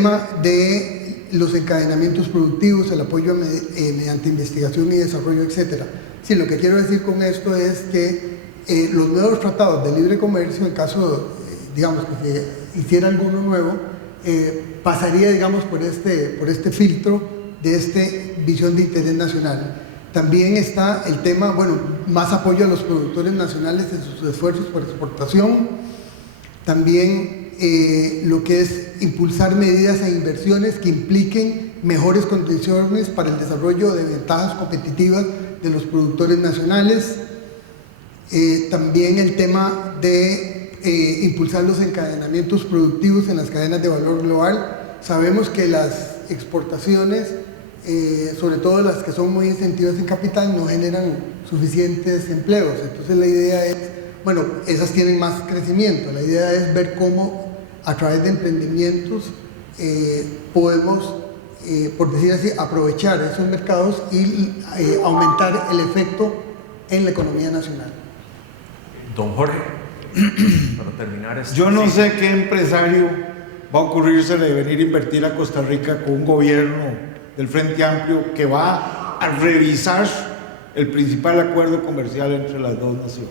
tema de los encadenamientos productivos, el apoyo mediante investigación y desarrollo, etc. Sí, lo que quiero decir con esto es que los nuevos tratados de libre comercio, en caso, digamos, que se hiciera alguno nuevo, pasaría, digamos, por este filtro de esta visión de interés nacional. También está el tema, bueno, más apoyo a los productores nacionales en sus esfuerzos por exportación. También lo que es impulsar medidas e inversiones que impliquen mejores condiciones para el desarrollo de ventajas competitivas de los productores nacionales. También el tema de impulsar los encadenamientos productivos en las cadenas de valor global. Sabemos que las exportaciones, sobre todo las que son muy incentivas en capital, no generan suficientes empleos. Entonces la idea es, bueno, esas tienen más crecimiento. La idea es ver cómo a través de emprendimientos podemos, por decir así, aprovechar esos mercados y aumentar el efecto en la economía nacional. Don Jorge, para terminar esto. Yo no sé qué empresario va a ocurrirse de venir a invertir a Costa Rica con un gobierno del Frente Amplio que va a revisar el principal acuerdo comercial entre las dos naciones.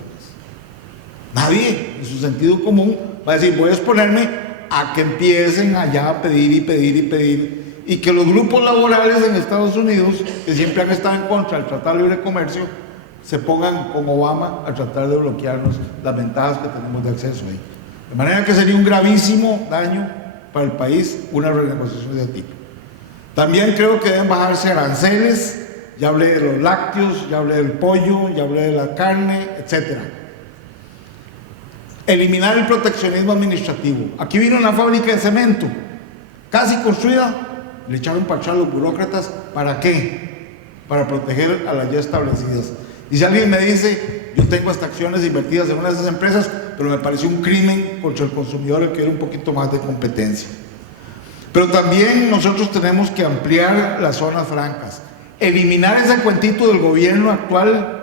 Nadie, en su sentido común, va a decir, voy a exponerme a que empiecen allá a pedir y pedir y pedir, y que los grupos laborales en Estados Unidos, que siempre han estado en contra del Tratado de Libre Comercio, se pongan con Obama a tratar de bloquearnos las ventajas que tenemos de acceso ahí. De manera que sería un gravísimo daño para el país una renegociación de tipo. También creo que deben bajarse aranceles, ya hablé de los lácteos, ya hablé del pollo, ya hablé de la carne, etc. Eliminar el proteccionismo administrativo. Aquí vino una fábrica de cemento, casi construida, le echaron para atrás los burócratas, ¿para qué? Para proteger a las ya establecidas. Y si alguien me dice, yo tengo hasta acciones invertidas en una de esas empresas, pero me pareció un crimen contra el consumidor el que era un poquito más de competencia. Pero también nosotros tenemos que ampliar las zonas francas, eliminar ese cuentito del gobierno actual,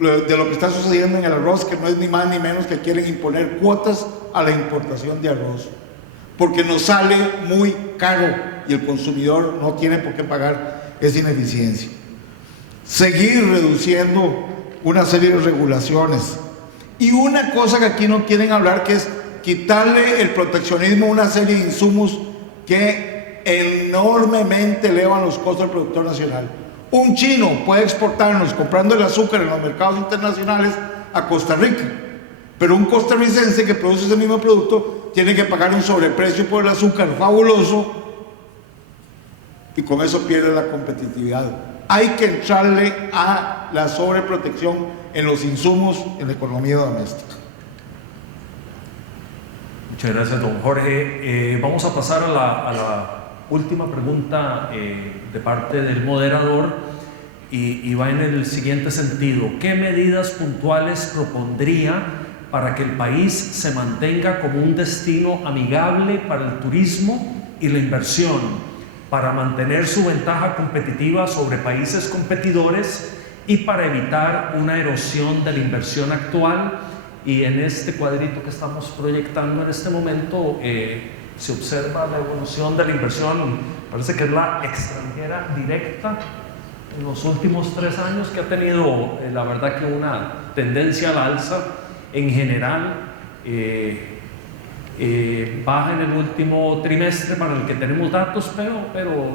de lo que está sucediendo en el arroz, que no es ni más ni menos que quieren imponer cuotas a la importación de arroz, porque nos sale muy caro y el consumidor no tiene por qué pagar esa ineficiencia. Seguir reduciendo una serie de regulaciones. Y una cosa que aquí no quieren hablar, que es quitarle el proteccionismo a una serie de insumos que enormemente elevan los costos del productor nacional. Un chino puede exportarnos comprando el azúcar en los mercados internacionales a Costa Rica, pero un costarricense que produce ese mismo producto tiene que pagar un sobreprecio por el azúcar fabuloso y con eso pierde la competitividad. Hay que entrarle a la sobreprotección en los insumos en la economía doméstica. Muchas gracias, don Jorge. Vamos a pasar a la última pregunta de parte del moderador y va en el siguiente sentido. ¿Qué medidas puntuales propondría para que el país se mantenga como un destino amigable para el turismo y la inversión, para mantener su ventaja competitiva sobre países competidores y para evitar una erosión de la inversión actual? Y en este cuadrito que estamos proyectando en este momento se observa la evolución de la inversión, parece que es la extranjera directa en los últimos 3 años, que ha tenido la verdad que una tendencia al alza en general. Baja en el último trimestre para el que tenemos datos, pero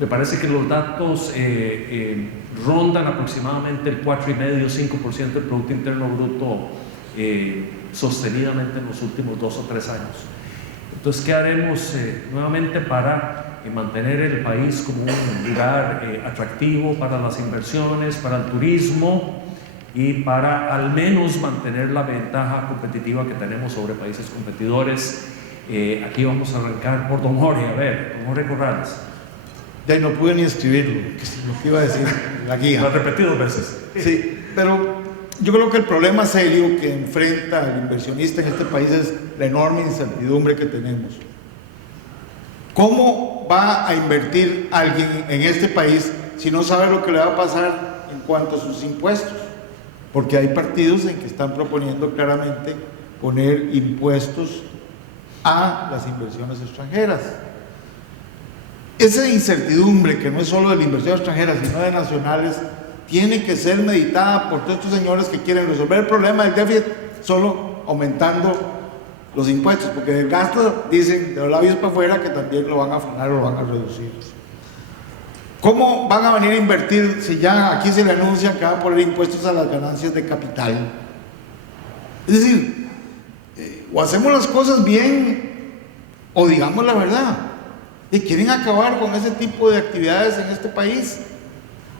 me parece que los datos rondan aproximadamente el 4,5-5% del Producto Interno Bruto sostenidamente en los últimos 2 o 3 años. Entonces, ¿qué haremos nuevamente para mantener el país como un lugar atractivo para las inversiones, para el turismo y para al menos mantener la ventaja competitiva que tenemos sobre países competidores? Aquí vamos a arrancar por don Jorge. A ver, don Jorge Corrales. Ya no pude ni escribirlo, lo que iba a decir la guía. Lo he repetido 2 veces. Sí, pero yo creo que el problema serio que enfrenta el inversionista en este país es la enorme incertidumbre que tenemos. ¿Cómo va a invertir alguien en este país si no sabe lo que le va a pasar en cuanto a sus impuestos? Porque hay partidos en que están proponiendo claramente poner impuestos a las inversiones extranjeras. Esa incertidumbre, que no es solo de la inversión extranjera, sino de nacionales, tiene que ser meditada por todos estos señores que quieren resolver el problema del déficit solo aumentando los impuestos, porque el gasto, dicen de los labios para afuera, que también lo van a frenar o lo van a reducir. ¿Cómo van a venir a invertir si ya aquí se le anuncia que van a poner impuestos a las ganancias de capital? Es decir, o hacemos las cosas bien o digamos la verdad. Y quieren acabar con ese tipo de actividades en este país.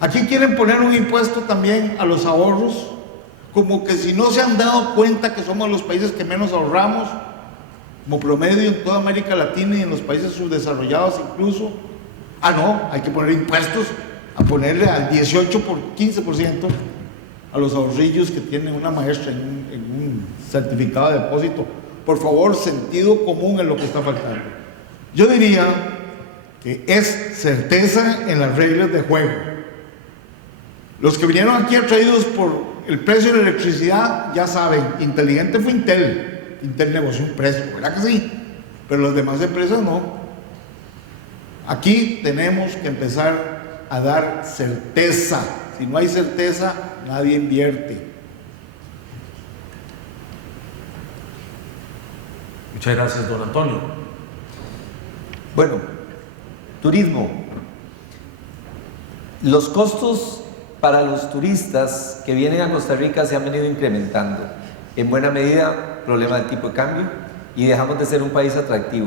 Aquí quieren poner un impuesto también a los ahorros, como que si no se han dado cuenta que somos los países que menos ahorramos, como promedio en toda América Latina y en los países subdesarrollados incluso. Ah, no, hay que poner impuestos, a ponerle al 18 por 15% a los ahorrillos que tienen una maestra en un certificado de depósito. Por favor, sentido común es lo que está faltando. Yo diría que es certeza en las reglas de juego. Los que vinieron aquí atraídos por el precio de la electricidad, ya saben, inteligente fue Intel. Intel negoció un precio, ¿verdad que sí? Pero las demás empresas no. Aquí tenemos que empezar a dar certeza. Si no hay certeza, nadie invierte. Muchas gracias, don Antonio. Bueno, turismo. Los costos para los turistas que vienen a Costa Rica se han venido incrementando. En buena medida, problema del tipo de cambio, y dejamos de ser un país atractivo.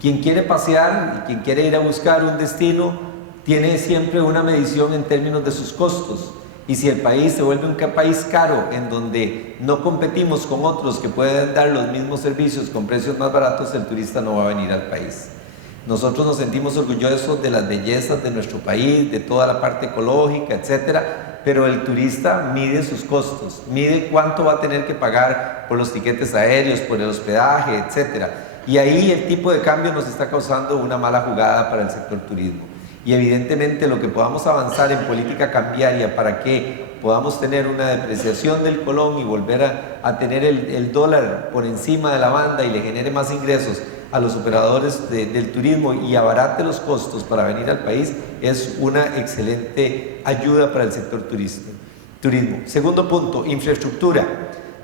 Quien quiere pasear y quien quiere ir a buscar un destino tiene siempre una medición en términos de sus costos. Y si el país se vuelve un país caro, en donde no competimos con otros que pueden dar los mismos servicios con precios más baratos, el turista no va a venir al país. Nosotros nos sentimos orgullosos de las bellezas de nuestro país, de toda la parte ecológica, etcétera, pero el turista mide sus costos, mide cuánto va a tener que pagar por los tiquetes aéreos, por el hospedaje, etcétera. Y ahí el tipo de cambio nos está causando una mala jugada para el sector turismo. Y evidentemente lo que podamos avanzar en política cambiaria para que podamos tener una depreciación del colón y volver a tener el dólar por encima de la banda y le genere más ingresos a los operadores del turismo y abarate los costos para venir al país, es una excelente ayuda para el sector turismo. Segundo punto, infraestructura.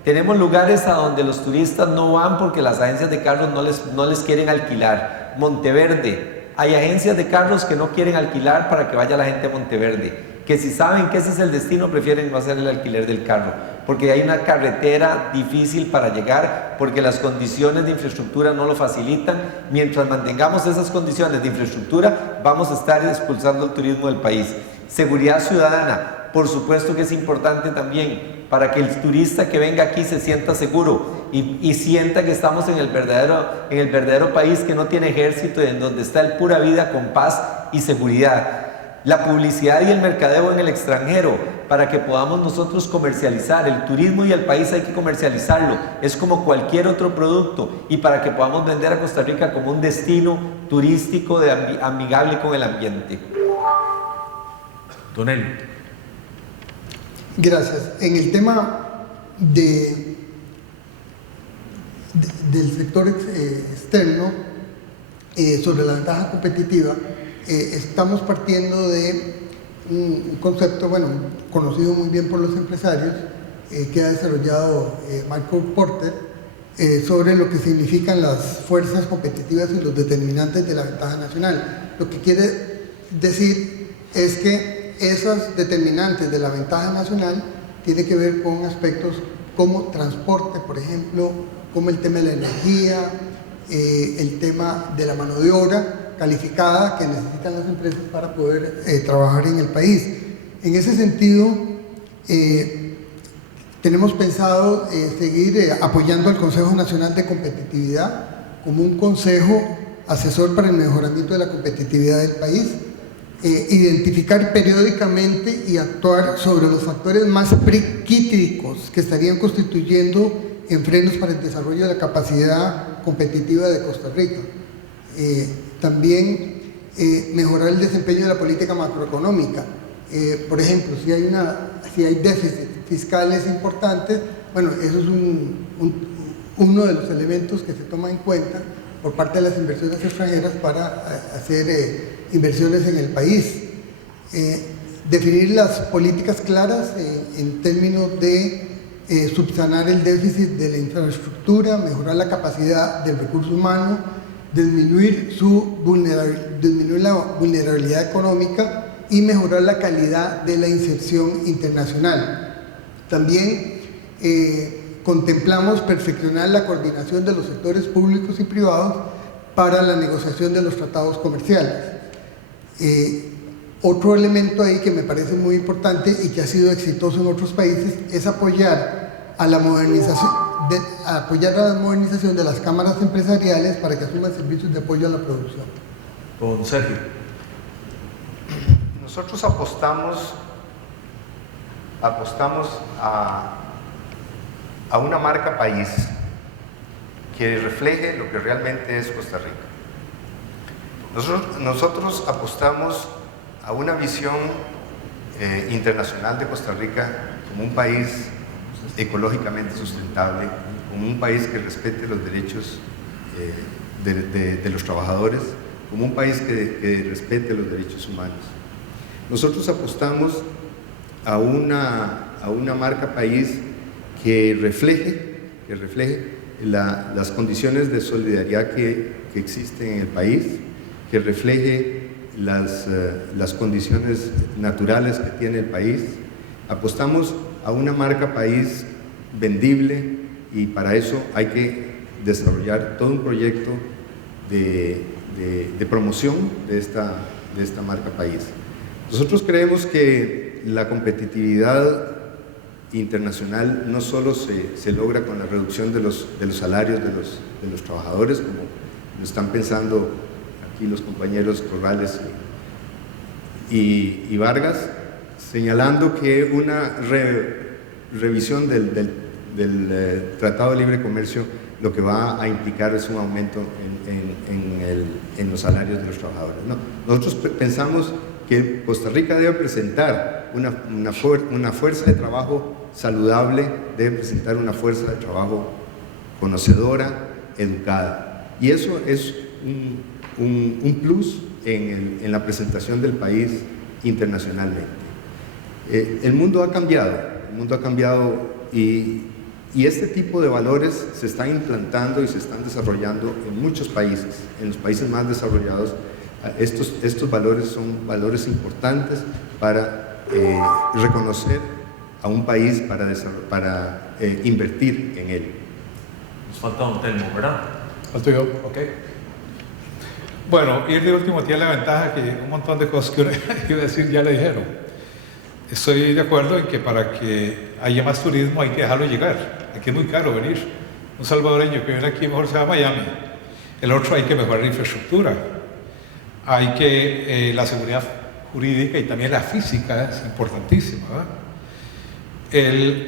Tenemos lugares a donde los turistas no van porque las agencias de carros no les quieren alquilar. Monteverde, hay agencias de carros que no quieren alquilar para que vaya la gente a Monteverde, que si saben que ese es el destino prefieren no hacer el alquiler del carro, porque hay una carretera difícil para llegar, porque las condiciones de infraestructura no lo facilitan. Mientras mantengamos esas condiciones de infraestructura, vamos a estar expulsando el turismo del país. Seguridad ciudadana, por supuesto que es importante también, para que el turista que venga aquí se sienta seguro y sienta que estamos en el verdadero país que no tiene ejército y en donde está el pura vida con paz y seguridad. La publicidad y el mercadeo en el extranjero, para que podamos nosotros comercializar. El turismo y el país hay que comercializarlo, es como cualquier otro producto, y para que podamos vender a Costa Rica como un destino turístico amigable con el ambiente. Don Eli. Gracias. En el tema del sector externo, sobre la ventaja competitiva, estamos partiendo de un concepto, bueno, conocido muy bien por los empresarios, que ha desarrollado Michael Porter, sobre lo que significan las fuerzas competitivas y los determinantes de la ventaja nacional. Lo que quiere decir es que esas determinantes de la ventaja nacional tienen que ver con aspectos como transporte, por ejemplo, como el tema de la energía, el tema de la mano de obra calificada que necesitan las empresas para poder trabajar en el país. En ese sentido, tenemos pensado seguir apoyando al Consejo Nacional de Competitividad como un consejo asesor para el mejoramiento de la competitividad del país, identificar periódicamente y actuar sobre los factores más críticos que estarían constituyendo en frenos para el desarrollo de la capacidad competitiva de Costa Rica. También mejorar el desempeño de la política macroeconómica. Por ejemplo, si hay déficits fiscales importantes, bueno, eso es uno de los elementos que se toma en cuenta por parte de las inversiones extranjeras para hacer inversiones en el país. Definir las políticas claras en términos de subsanar el déficit de la infraestructura, mejorar la capacidad del recurso humano, disminuir la vulnerabilidad económica y mejorar la calidad de la inserción internacional. También contemplamos perfeccionar la coordinación de los sectores públicos y privados para la negociación de los tratados comerciales. Otro elemento ahí que me parece muy importante y que ha sido exitoso en otros países es apoyar a la modernización de las cámaras empresariales para que asuman servicios de apoyo a la producción. Don Sergio. Nosotros apostamos a una marca país que refleje lo que realmente es Costa Rica. Nosotros apostamos a una visión internacional de Costa Rica como un país ecológicamente sustentable, como un país que respete los derechos de los trabajadores, como un país que respete los derechos humanos. Nosotros apostamos a una marca país que refleje las condiciones de solidaridad que existen en el país, que refleje las condiciones naturales que tiene el país. Apostamos a una marca país vendible y para eso hay que desarrollar todo un proyecto de promoción de esta marca país. Nosotros creemos que la competitividad internacional no solo se logra con la reducción de los salarios de los trabajadores, como lo están pensando aquí los compañeros Corrales y Vargas, señalando que una revisión del Tratado de Libre Comercio lo que va a implicar es un aumento en los salarios de los trabajadores. No, nosotros pensamos que Costa Rica debe presentar una fuerza de trabajo saludable, debe presentar una fuerza de trabajo conocedora, educada. Y eso es un plus en la presentación del país internacionalmente. El mundo ha cambiado y este tipo de valores se están implantando y se están desarrollando en muchos países. En los países más desarrollados, estos valores son valores importantes para reconocer a un país, para invertir en él. Nos falta un Telmo, ¿verdad? Falto yo. Ok. Bueno, ir de último tiene la ventaja que un montón de cosas que uno iba a decir ya le dijeron. Estoy de acuerdo en que para que haya más turismo hay que dejarlo llegar. Aquí es muy caro venir. Un salvadoreño que viene aquí mejor se va a Miami. El otro hay que mejorar la infraestructura. Hay que la seguridad jurídica y también la física es importantísima, ¿verdad?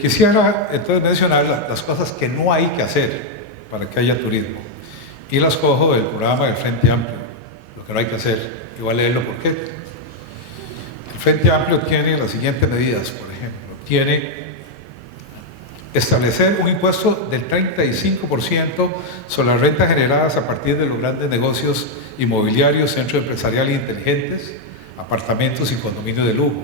Quisiera entonces mencionar las cosas que no hay que hacer para que haya turismo. Y las cojo del programa del Frente Amplio, lo que no hay que hacer, y voy a leerlo por qué. El Frente Amplio tiene las siguientes medidas, por ejemplo, tiene establecer un impuesto del 35% sobre las rentas generadas a partir de los grandes negocios inmobiliarios, centros empresariales inteligentes, apartamentos y condominios de lujo.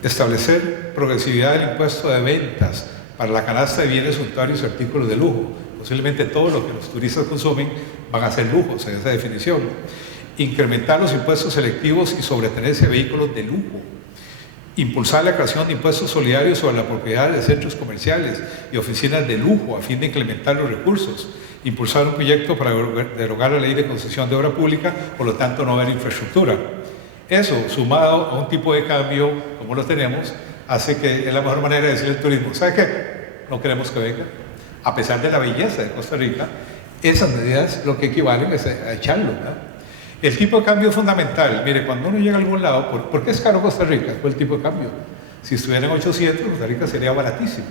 Establecer progresividad del impuesto de ventas para la canasta de bienes suntuarios y artículos de lujo. Posiblemente todo lo que los turistas consumen van a ser lujos en esa definición. Incrementar los impuestos selectivos y sobre tenencia de vehículos de lujo. Impulsar la creación de impuestos solidarios sobre la propiedad de centros comerciales y oficinas de lujo a fin de incrementar los recursos. Impulsar un proyecto para derogar la ley de concesión de obra pública, por lo tanto no haber infraestructura. Eso, sumado a un tipo de cambio como lo tenemos, hace que es la mejor manera de decir el turismo. ¿Sabe qué? No queremos que venga. A pesar de la belleza de Costa Rica, esas medidas lo que equivalen es a echarlo, ¿verdad? El tipo de cambio es fundamental. Mire, cuando uno llega a algún lado, ¿por qué es caro Costa Rica? Por el tipo de cambio. Si estuviera en 800, Costa Rica sería baratísimo.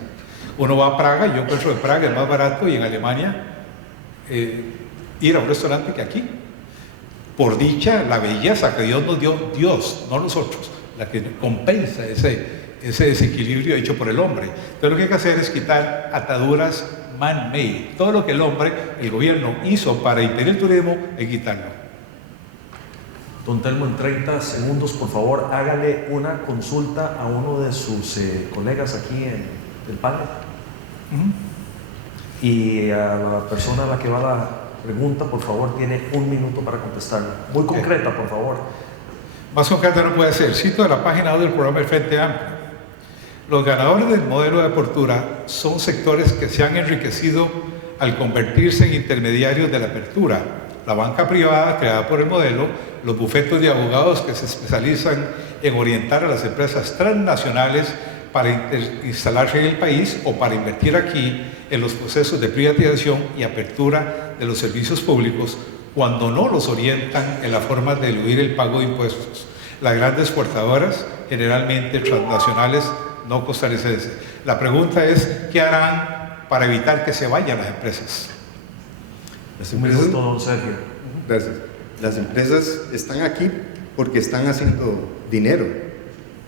Uno va a Praga, yo encuentro en Praga es más barato, y en Alemania ir a un restaurante que aquí. Por dicha, la belleza que Dios nos dio, Dios, no nosotros, la que compensa ese desequilibrio hecho por el hombre. Entonces lo que hay que hacer es quitar ataduras man-made. Todo lo que el gobierno hizo para impedir el turismo, hay que quitarlo. Don Telmo, en 30 segundos, por favor, hágale una consulta a uno de sus colegas aquí en el panel. Y a la persona a la que va la pregunta, por favor, tiene 1 minuto para contestarla. Muy concreta, por favor. Más concreta no puede ser. Cito de la página 2 del programa del Frente Amplio. Los ganadores del modelo de apertura son sectores que se han enriquecido al convertirse en intermediarios de la apertura. La banca privada creada por el modelo, los bufetos de abogados que se especializan en orientar a las empresas transnacionales para instalarse en el país o para invertir aquí en los procesos de privatización y apertura de los servicios públicos cuando no los orientan en la forma de eludir el pago de impuestos. Las grandes exportadoras, generalmente transnacionales, no costarricenses. La pregunta es, ¿qué harán para evitar que se vayan las empresas? Las Un empresas, minuto, don Sergio. gracias. Las empresas están aquí porque están haciendo dinero.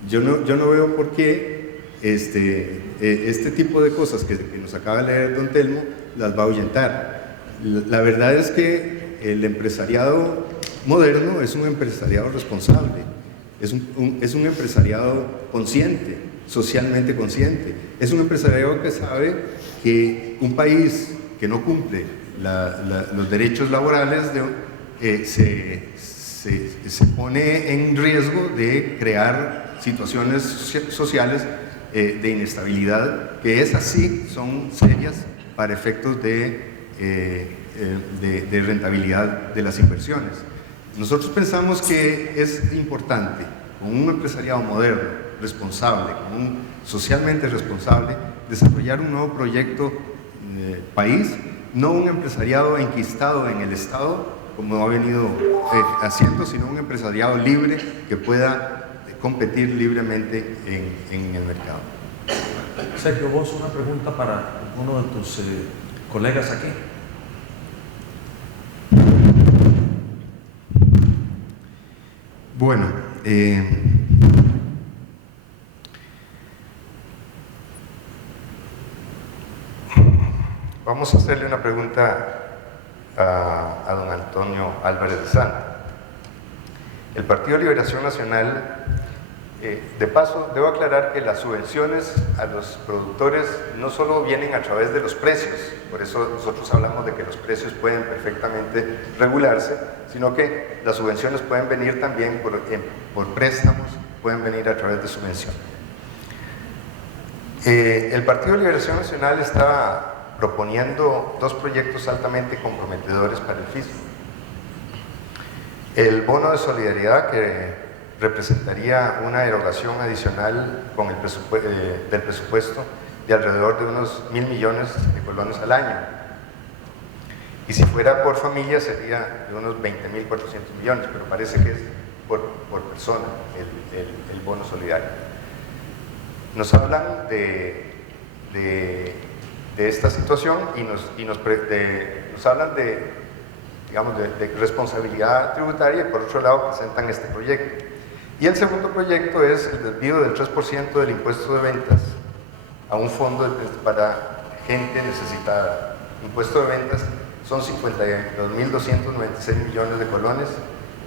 Yo no veo por qué este tipo de cosas que nos acaba de leer don Telmo las va a ahuyentar. La verdad es que el empresariado moderno es un empresariado responsable, es un empresariado consciente, socialmente consciente. Es un empresariado que sabe que un país que no cumple los derechos laborales se pone en riesgo de crear situaciones sociales de inestabilidad, que esas sí son serias para efectos de rentabilidad de las inversiones. Nosotros pensamos que es importante, con un empresariado moderno, responsable, con un socialmente responsable, desarrollar un nuevo proyecto país, no un empresariado enquistado en el Estado, como ha venido haciendo, sino un empresariado libre que pueda competir libremente en el mercado. Sergio, vos una pregunta para uno de tus colegas aquí. Bueno, vamos a hacerle una pregunta a don Antonio Álvarez de Santa. El Partido de Liberación Nacional, de paso, debo aclarar que las subvenciones a los productores no solo vienen a través de los precios, por eso nosotros hablamos de que los precios pueden perfectamente regularse, sino que las subvenciones pueden venir también por préstamos, pueden venir a través de subvención. El Partido de Liberación Nacional está proponiendo 2 proyectos altamente comprometedores para el fisco. El bono de solidaridad, que representaría una erogación adicional con del presupuesto de alrededor de unos 1.000 millones de colones al año. Y si fuera por familia sería de unos 20.400 millones, pero parece que es por persona el bono solidario. Nos hablan de esta situación y nos hablan de responsabilidad tributaria, y por otro lado presentan este proyecto. Y el segundo proyecto es el desvío del 3% del impuesto de ventas a un fondo para gente necesitada. El impuesto de ventas son 52.296 millones de colones,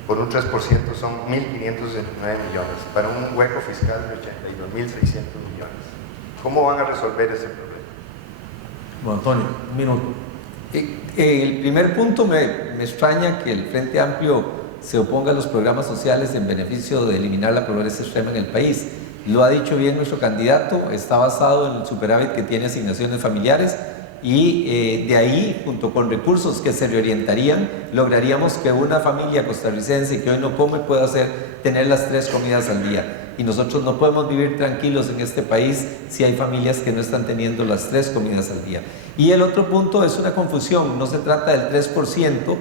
por un 3% son 1.569 millones, para un hueco fiscal de 82.600 millones. ¿Cómo van a resolver ese problema? Bueno, Antonio, 1 minuto. El primer punto, me extraña que el Frente Amplio se oponga a los programas sociales en beneficio de eliminar la pobreza extrema en el país. Lo ha dicho bien nuestro candidato, está basado en el superávit que tiene asignaciones familiares y de ahí, junto con recursos que se reorientarían, lograríamos que una familia costarricense que hoy no come pueda tener las 3 comidas al día. Y nosotros no podemos vivir tranquilos en este país si hay familias que no están teniendo las 3 comidas al día. Y el otro punto es una confusión, no se trata del 3%,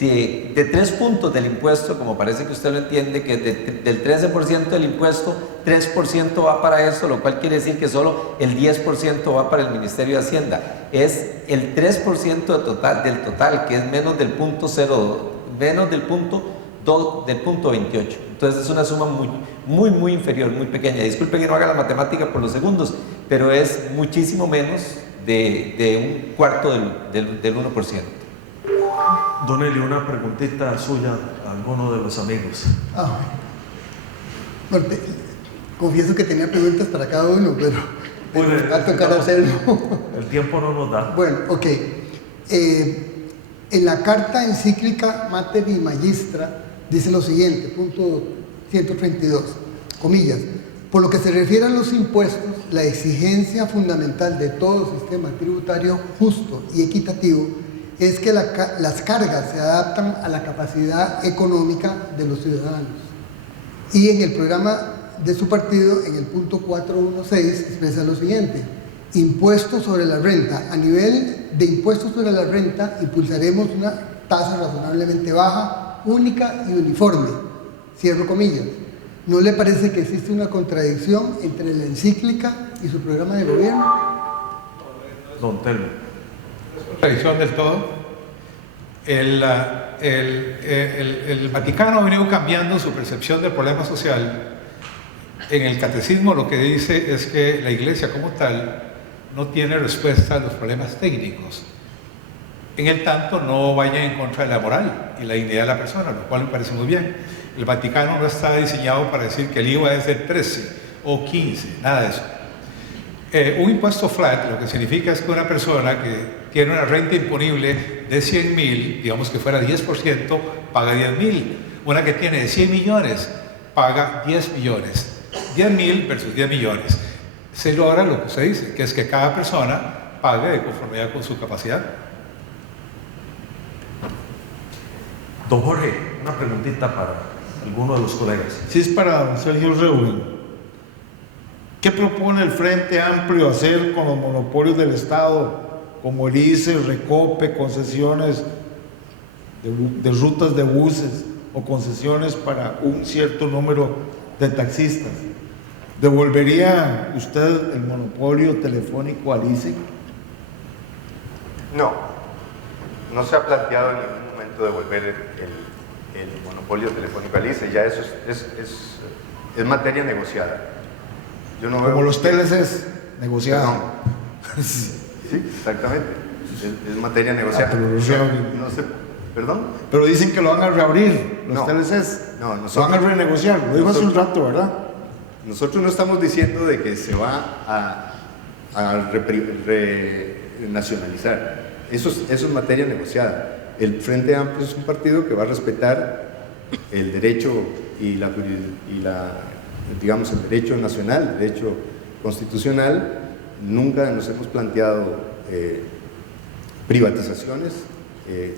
de 3 puntos del impuesto, como parece que usted lo entiende, que del 13% del impuesto, 3% va para eso, lo cual quiere decir que solo el 10% va para el Ministerio de Hacienda. Es el 3% del total, que es menos del punto 28. Entonces es una suma muy inferior, muy pequeña. Disculpe que no haga la matemática por los segundos, pero es muchísimo menos de un cuarto del 1%. Don Elio, una preguntita suya a alguno de los amigos. Bueno, confieso que tenía preguntas para cada uno, pero me va a tocar hacerlo. El tiempo no nos da. Bueno, ok. En la carta encíclica Mater y Magistra dice lo siguiente, punto 132, comillas: por lo que se refiere a los impuestos, la exigencia fundamental de todo sistema tributario justo y equitativo es que las cargas se adaptan a la capacidad económica de los ciudadanos. Y en el programa de su partido, en el punto 416, expresa lo siguiente: impuestos sobre la renta. A nivel de impuestos sobre la renta, impulsaremos una tasa razonablemente baja, única y uniforme. Cierro comillas. ¿No le parece que existe una contradicción entre la encíclica y su programa de gobierno? Don Telmo. Contradicción del todo. El Vaticano ha venido cambiando su percepción del problema social. En el catecismo lo que dice es que la Iglesia como tal no tiene respuesta a los problemas técnicos. En el tanto, no vaya en contra de la moral y la dignidad de la persona, lo cual me parece muy bien. El Vaticano no está diseñado para decir que el IVA es del 13 o 15, nada de eso. Un impuesto flat lo que significa es que una persona que tiene una renta imponible de 100.000, digamos que fuera 10%, paga 10.000. Una que tiene de 100 millones, paga 10 millones. 10.000 versus 10 millones. Se logra lo que usted dice, que es que cada persona pague de conformidad con su capacidad. Don Jorge, una preguntita para alguno de los colegas. Si es para don Sergio Reuben, ¿qué propone el Frente Amplio hacer con los monopolios del Estado, como el ICE, Recope, concesiones de rutas de buses o concesiones para un cierto número de taxistas? ¿Devolvería usted el monopolio telefónico al ICE? No se ha planteado en ningún momento devolver el monopolio telefónico al ICE, ya eso es materia negociada. Yo no como los TLCs negociados. Sí, exactamente. Es materia negociada. Pero no sé, ¿perdón? Pero dicen que lo van a reabrir, los TLCs. No, lo van a renegociar. Lo dijo hace un rato, ¿verdad? Nosotros no estamos diciendo de que se va a renacionalizar. Eso es materia negociada. El Frente Amplio es un partido que va a respetar el derecho digamos, el derecho nacional, el derecho constitucional. Nunca nos hemos planteado privatizaciones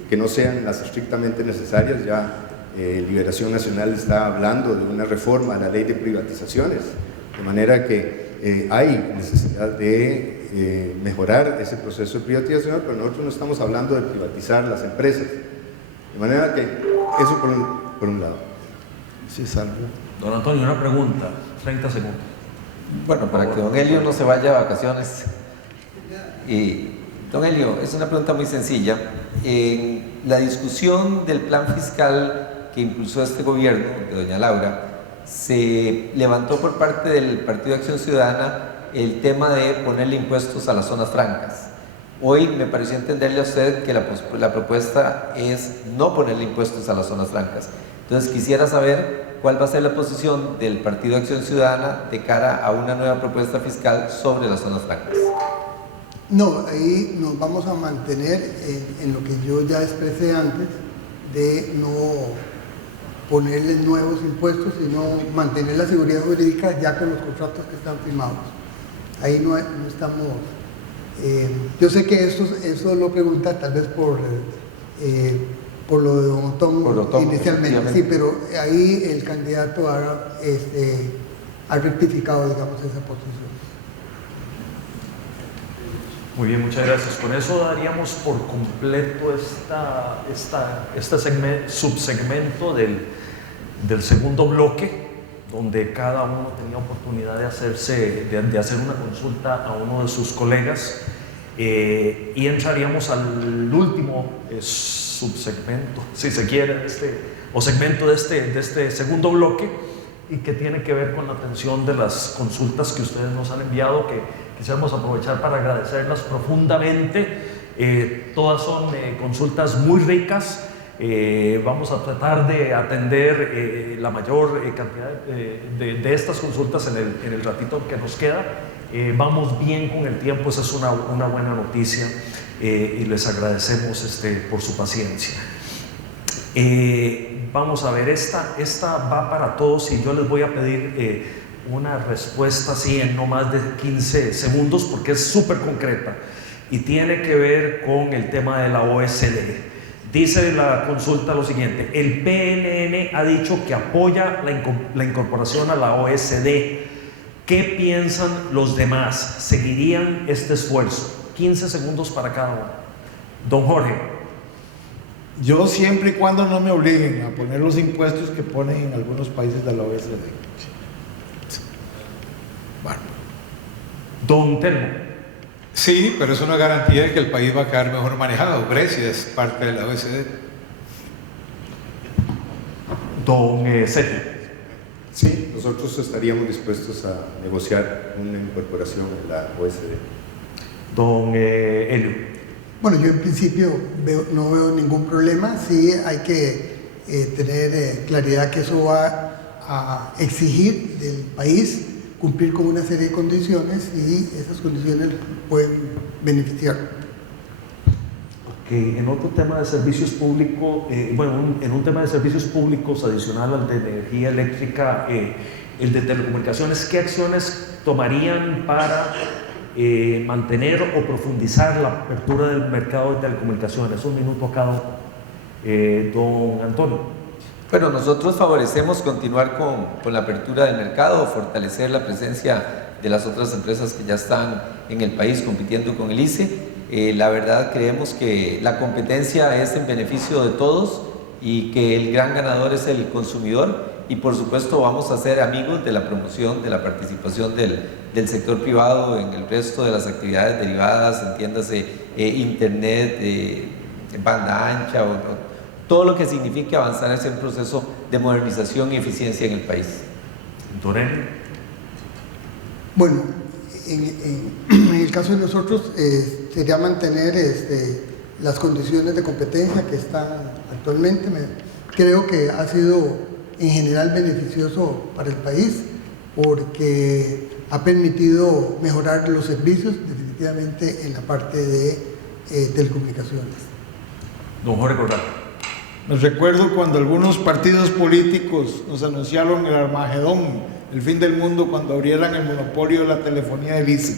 que no sean las estrictamente necesarias. Ya Liberación Nacional está hablando de una reforma a la ley de privatizaciones, de manera que hay necesidad de mejorar ese proceso de privatización, pero nosotros no estamos hablando de privatizar las empresas. De manera que eso por un lado. Sí, salvo. Don Antonio, una pregunta, 30 segundos. Bueno, para que don Elio no se vaya de vacaciones. Don Elio, es una pregunta muy sencilla. En la discusión del plan fiscal que impulsó este gobierno de doña Laura, se levantó por parte del Partido de Acción Ciudadana el tema de ponerle impuestos a las zonas francas. Hoy me pareció entenderle a usted que la propuesta es no ponerle impuestos a las zonas francas. Entonces quisiera saber cuál va a ser la posición del Partido de Acción Ciudadana de cara a una nueva propuesta fiscal sobre las zonas francas. No, ahí nos vamos a mantener en lo que yo ya expresé antes, de no ponerles nuevos impuestos, sino mantener la seguridad jurídica ya con los contratos que están firmados. Ahí no estamos... yo sé que eso lo pregunta tal vez por lo de Don Otón inicialmente, sí, pero ahí el candidato ha rectificado, digamos, esa posición. Muy bien, muchas gracias. Con eso daríamos por completo este subsegmento del segundo bloque, donde cada uno tenía oportunidad de hacer una consulta a uno de sus colegas, y entraríamos al último subsegmento, si se quiere, o segmento de este segundo bloque, y que tiene que ver con la atención de las consultas que ustedes nos han enviado, que quisiéramos aprovechar para agradecerlas profundamente. Todas son consultas muy ricas. Vamos a tratar de atender la mayor cantidad de estas consultas en el ratito que nos queda. Vamos bien con el tiempo, esa es una buena noticia, y les agradecemos por su paciencia. Vamos a ver, esta va para todos y yo les voy a pedir una respuesta así en no más de 15 segundos porque es súper concreta y tiene que ver con el tema de la OSD. Dice la consulta lo siguiente: el PLN ha dicho que apoya la incorporación a la OSD. ¿Qué piensan los demás? ¿Seguirían este esfuerzo? 15 segundos para cada uno. Don Jorge. Yo siempre y cuando no me obliguen a poner los impuestos que ponen en algunos países de la OECD. Bueno. Don Telmo. Sí, pero es una garantía de que el país va a quedar mejor manejado. Grecia es parte de la OECD. Don Sergio. Sí, nosotros estaríamos dispuestos a negociar una incorporación a la OECD. Don Elio. Bueno, yo en principio no veo ningún problema. Sí hay que tener claridad que eso va a exigir del país cumplir con una serie de condiciones y esas condiciones pueden beneficiar. Que en otro tema de servicios públicos, en un tema de servicios públicos adicional al de energía eléctrica, el de telecomunicaciones, ¿qué acciones tomarían para mantener o profundizar la apertura del mercado de telecomunicaciones? Un minuto a cada uno. Don Antonio. Bueno, nosotros favorecemos continuar con la apertura del mercado, fortalecer la presencia de las otras empresas que ya están en el país compitiendo con el ICE. La verdad creemos que la competencia es en beneficio de todos y que el gran ganador es el consumidor, y por supuesto vamos a ser amigos de la promoción, de la participación del sector privado en el resto de las actividades derivadas, entiéndase internet, banda ancha o todo lo que signifique avanzar hacia un proceso de modernización y eficiencia en el país. Don Elio. Bueno, en el caso de nosotros sería mantener las condiciones de competencia que están actualmente. Creo que ha sido en general beneficioso para el país porque ha permitido mejorar los servicios definitivamente en la parte de telecomunicaciones. Don Jorge Corral. Me recuerdo cuando algunos partidos políticos nos anunciaron el Armagedón, el fin del mundo, cuando abrieran el monopolio de la telefonía del ICE.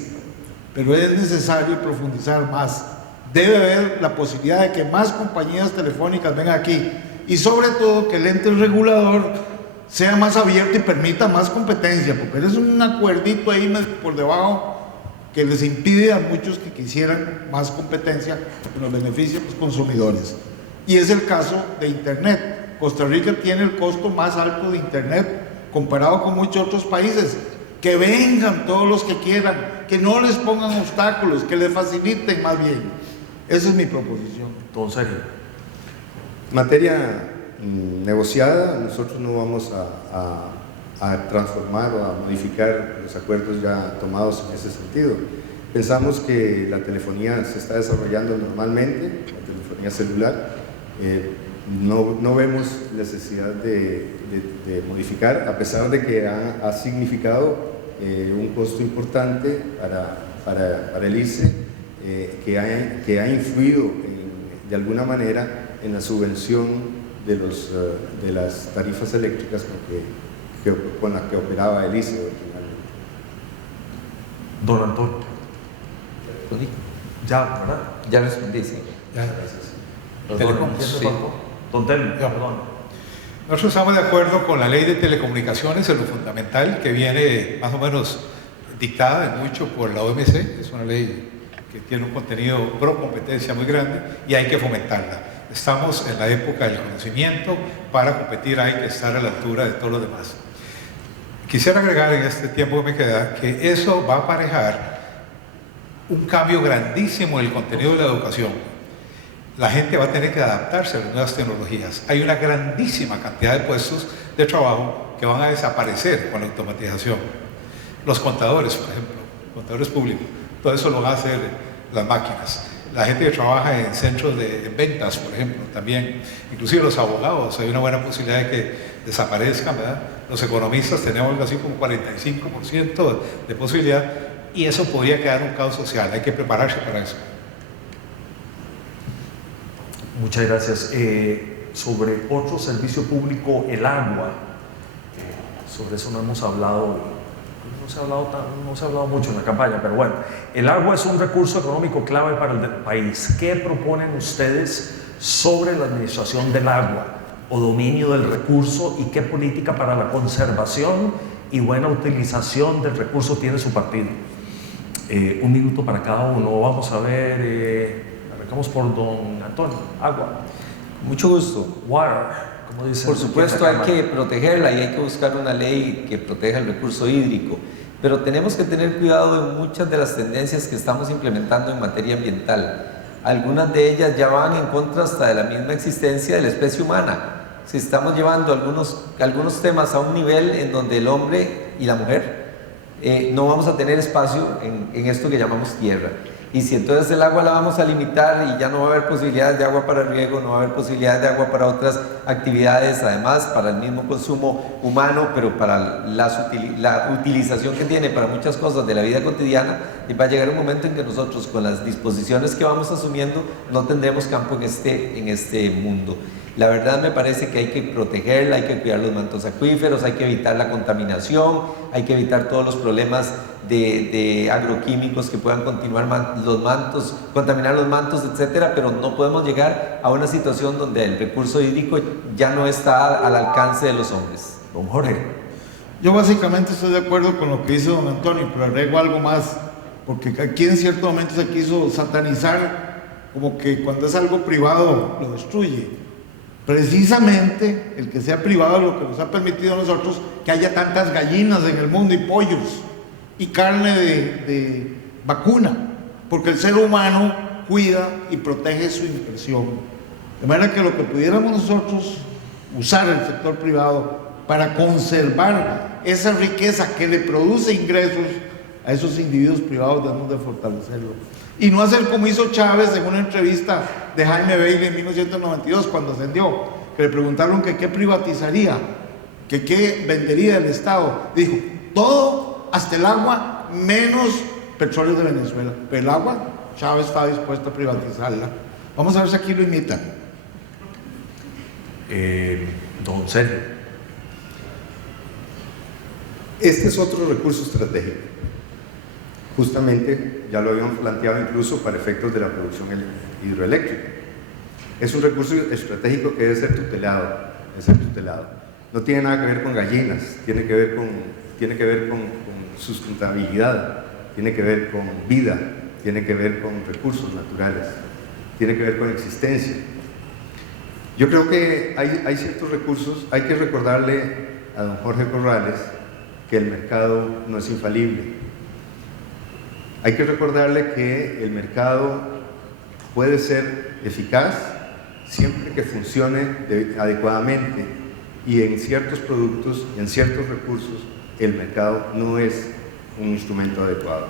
Pero es necesario profundizar más. Debe haber la posibilidad de que más compañías telefónicas vengan aquí y sobre todo que el ente regulador sea más abierto y permita más competencia, porque es un acuerdito ahí por debajo que les impide a muchos que quisieran más competencia en los beneficios de los consumidores. Y es el caso de Internet. Costa Rica tiene el costo más alto de Internet comparado con muchos otros países. Que vengan todos los que quieran, que no les pongan obstáculos, que les faciliten más bien. Esa es mi proposición. Don Sergio. Materia negociada, nosotros no vamos a transformar o a modificar los acuerdos ya tomados en ese sentido. Pensamos que la telefonía se está desarrollando normalmente, la telefonía celular. No vemos necesidad de modificar, a pesar de que ha significado un costo importante para el ICE, que ha influido de alguna manera en la subvención de las tarifas eléctricas con las que operaba el ICE originalmente. Don Antonio. Ya, ¿verdad? Ya respondí, sí. Ya. Gracias. Telecom, Sí. sí. Don Telmo, perdón. Nosotros estamos de acuerdo con la ley de telecomunicaciones en lo fundamental, que viene más o menos dictada en mucho por la OMC. Es una ley que tiene un contenido pro competencia muy grande y hay que fomentarla. Estamos en la época del conocimiento. Para competir hay que estar a la altura de todos los demás. Quisiera agregar en este tiempo que me queda que eso va a aparejar un cambio grandísimo en el contenido de la educación. La gente va a tener que adaptarse a las nuevas tecnologías. Hay una grandísima cantidad de puestos de trabajo que van a desaparecer con la automatización. Los contadores, por ejemplo, contadores públicos. Todo eso lo van a hacer las máquinas. La gente que trabaja en centros de ventas, por ejemplo, también, inclusive los abogados, hay una buena posibilidad de que desaparezcan, ¿verdad? Los economistas tenemos algo así como 45% de posibilidad, y eso podría quedar un caos social. Hay que prepararse para eso. Muchas gracias. Sobre otro servicio público, el agua, sobre eso no hemos hablado. No se ha hablado mucho en la campaña, pero bueno, el agua es un recurso económico clave para el país. ¿Qué proponen ustedes sobre la administración del agua o dominio del recurso, y qué política para la conservación y buena utilización del recurso tiene su partido? Un minuto para cada uno. Vamos a ver, arrancamos por don Antonio. Agua. Mucho gusto. Water, como dicen. Por supuesto hay que protegerla y hay que buscar una ley que proteja el recurso hídrico, pero tenemos que tener cuidado en muchas de las tendencias que estamos implementando en materia ambiental. Algunas de ellas ya van en contra hasta de la misma existencia de la especie humana. Si estamos llevando algunos temas a un nivel en donde el hombre y la mujer no vamos a tener espacio en esto que llamamos tierra. Y si entonces el agua la vamos a limitar y ya no va a haber posibilidades de agua para riego, no va a haber posibilidades de agua para otras actividades, además para el mismo consumo humano, pero para la utilización que tiene para muchas cosas de la vida cotidiana, y va a llegar un momento en que nosotros, con las disposiciones que vamos asumiendo, no tendremos campo en este mundo. La verdad me parece que hay que protegerla, hay que cuidar los mantos acuíferos, hay que evitar la contaminación, hay que evitar todos los problemas de agroquímicos que puedan contaminar los mantos, etcétera, pero no podemos llegar a una situación donde el recurso hídrico ya no está al alcance de los hombres. Don Jorge. Yo básicamente estoy de acuerdo con lo que dice don Antonio, pero agrego algo más, porque aquí en cierto momento se quiso satanizar como que cuando es algo privado lo destruye. Precisamente el que sea privado es lo que nos ha permitido a nosotros que haya tantas gallinas en el mundo y pollos y carne de vacuna, porque el ser humano cuida y protege su inversión. De manera que lo que pudiéramos nosotros usar el sector privado para conservar esa riqueza que le produce ingresos a esos individuos privados, debemos de fortalecerlo. Y no hacer como hizo Chávez en una entrevista de Jaime Bailey en 1992, cuando ascendió, que le preguntaron que qué privatizaría, que qué vendería el Estado. Dijo, todo, hasta el agua, menos petróleos de Venezuela. Pero el agua, Chávez está dispuesto a privatizarla. Vamos a ver si aquí lo imitan. Don Sergio. Este es otro recurso estratégico. Justamente, ya lo habíamos planteado incluso para efectos de la producción hidroeléctrica. Es un recurso estratégico que debe ser tutelado. No tiene nada que ver con gallinas, tiene que ver con sustentabilidad, tiene que ver con vida, tiene que ver con recursos naturales, tiene que ver con existencia. Yo creo que hay ciertos recursos, hay que recordarle a don Jorge Corrales que el mercado no es infalible. Hay que recordarle que el mercado puede ser eficaz siempre que funcione adecuadamente, y en ciertos productos, en ciertos recursos, el mercado no es un instrumento adecuado.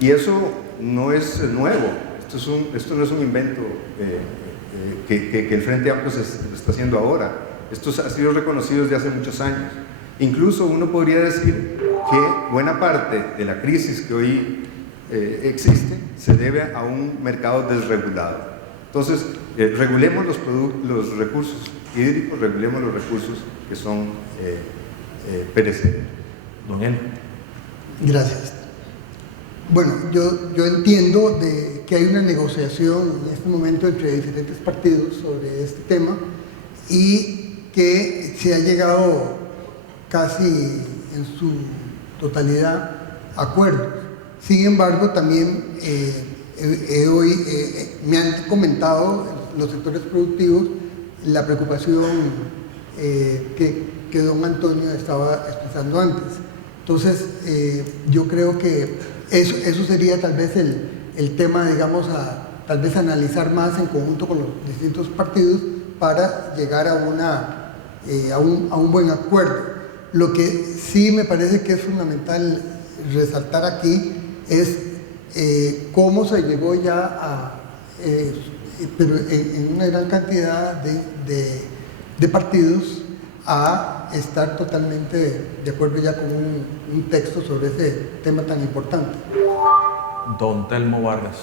Y eso no es nuevo, esto no es un invento que el Frente Amplio se está haciendo ahora. Esto ha sido reconocido desde hace muchos años. Incluso uno podría decir que buena parte de la crisis que hoy existe se debe a un mercado desregulado. Entonces, regulemos los recursos hídricos, regulemos los recursos que son perecederos. Don El. Gracias. Bueno, yo entiendo que hay una negociación en este momento entre diferentes partidos sobre este tema y que se ha llegado casi en su totalidad a acuerdos. Sin embargo, también me han comentado los sectores productivos la preocupación que don Antonio estaba expresando antes. Entonces, yo creo que eso sería tal vez el tema, digamos, tal vez analizar más en conjunto con los distintos partidos para llegar a un buen acuerdo. Lo que sí me parece que es fundamental resaltar aquí es cómo se llegó ya a, pero en una gran cantidad de partidos, a estar totalmente de acuerdo ya con un texto sobre ese tema tan importante. Don Telmo Vargas,